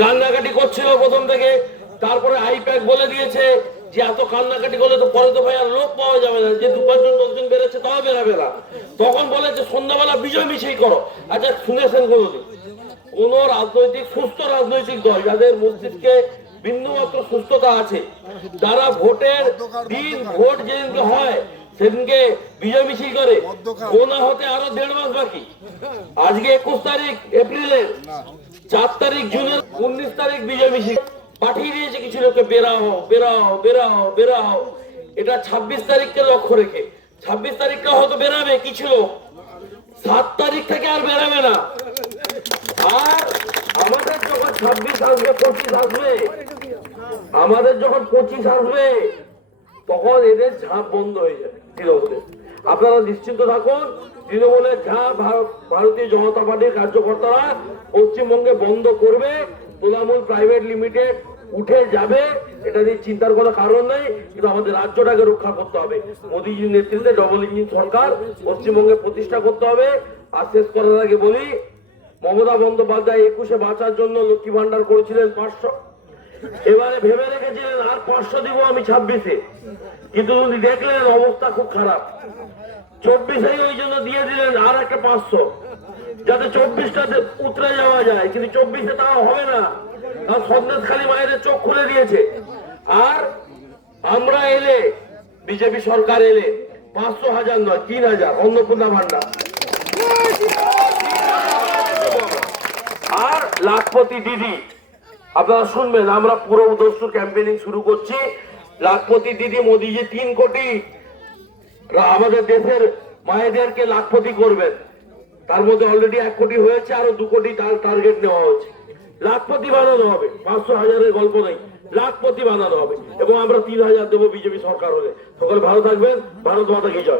কান্নাকাটি করছিল প্রথম থেকে, তারপরে আইপ্যাক বলে দিয়েছে যে এত কান্নাকাটি করলে তো পরে তো ভাই আর লোক পাওয়া যাবে না, যে 2-5 লোকজন বেড়েছে তাও বেরাবে না। তখন বলেছে সন্ধ্যাবেলা বিজয় মিছিল করো। আচ্ছা শুনেছেন কোনোদিন কোন রাজনৈতিক সুস্থ রাজনৈতিক দল যাদের মস্তিষ্কে বিন্দুমাত্র সুস্থতা আছে, যারা ভোটের দিন ভোট যেদিনকে হয় সেদিনকে বিজয় মিছিল করে? গোনা হতে আরো 1.5 মাস বাকি। আজকে 21 তারিখ এপ্রিলের, 4 তারিখ জুনের, 19 তারিখ বিজয় মিছিল পাঠিয়ে দিয়েছে কিছু লোককে, বেরাও বেরাও বেরাও বেরাও। এটা 26 তারিখকে লক্ষ্য রেখে, 26 তারিখটা হয়তো বেরাবে কিছু লোক, 7 তারিখ থেকে আর বেরাবে না। আর আমাদের যখন 26 আসবে, 25 আসবে, আমাদের যখন 25 আসবে তখন এদের ঝাঁপ বন্ধ হয়ে যাবে তৃণমূলের। আপনারা নিশ্চিন্ত থাকুন, তৃণমূলের ঝাঁপ ভারতীয় জনতা পার্টির কার্যকর্তারা পশ্চিমবঙ্গে বন্ধ করবে। তোলামূল প্রাইভেট লিমিটেড উঠে যাবে, এটা নিয়ে চিন্তার কোনো কারণ নেই। কিন্তু আমাদের রাজ্যটাকে রক্ষা করতে হবে। মোদীজির নেতৃত্বে ডবল ইঞ্জিন সরকার পশ্চিমবঙ্গে প্রতিষ্ঠা করতে হবে। আর শেষ করার আগে বলি, মমতা বন্দ্যোপাধ্যায় 21-এ বাঁচার জন্য লক্ষ্মী ভান্ডার করেছিলেন 500, এবারে ভেবে রেখেছিলেন আর 500 দিব আমি 26-এ, কিন্তু উনি দেখলেন অবস্থা খুব খারাপ, 24-এই ওই জন্য দিয়ে দিলেন আর একটা 500, যাতে 24টাতে উতরে যাওয়া যায়। কিন্তু 24-এ তাও হবে না, কারণ সন্দেশখালী মায়েদের চোখ খুলে দিয়েছে। আর আমরা এলে, বিজেপি সরকার এলে 500,000 নয় 3,000 অন্নপূর্ণা ভান্ডার, আর লাখপতি দিদি। আপনারা শুনবেন, আমরা পুরো দস্তুর ক্যাম্পেইনিং শুরু করছি। লাখপতি দিদি, মোদীজি 3 কোটি আমাদের দেশের মায়েদেরকে লাখপতি করবেন। তার মধ্যে অলরেডি 1 কোটি হয়েছে, আরো 2 কোটি টার্গেট নেওয়া হচ্ছে। লাখপতি বানানো হবে, 500,000-এর গল্প নেই, লাখপতি বানানো হবে। এবং আমরা 3,000 দেবো বিজেপি সরকার হলে। সকলে ভালো থাকবেন। ভারত মাতা কি জয়।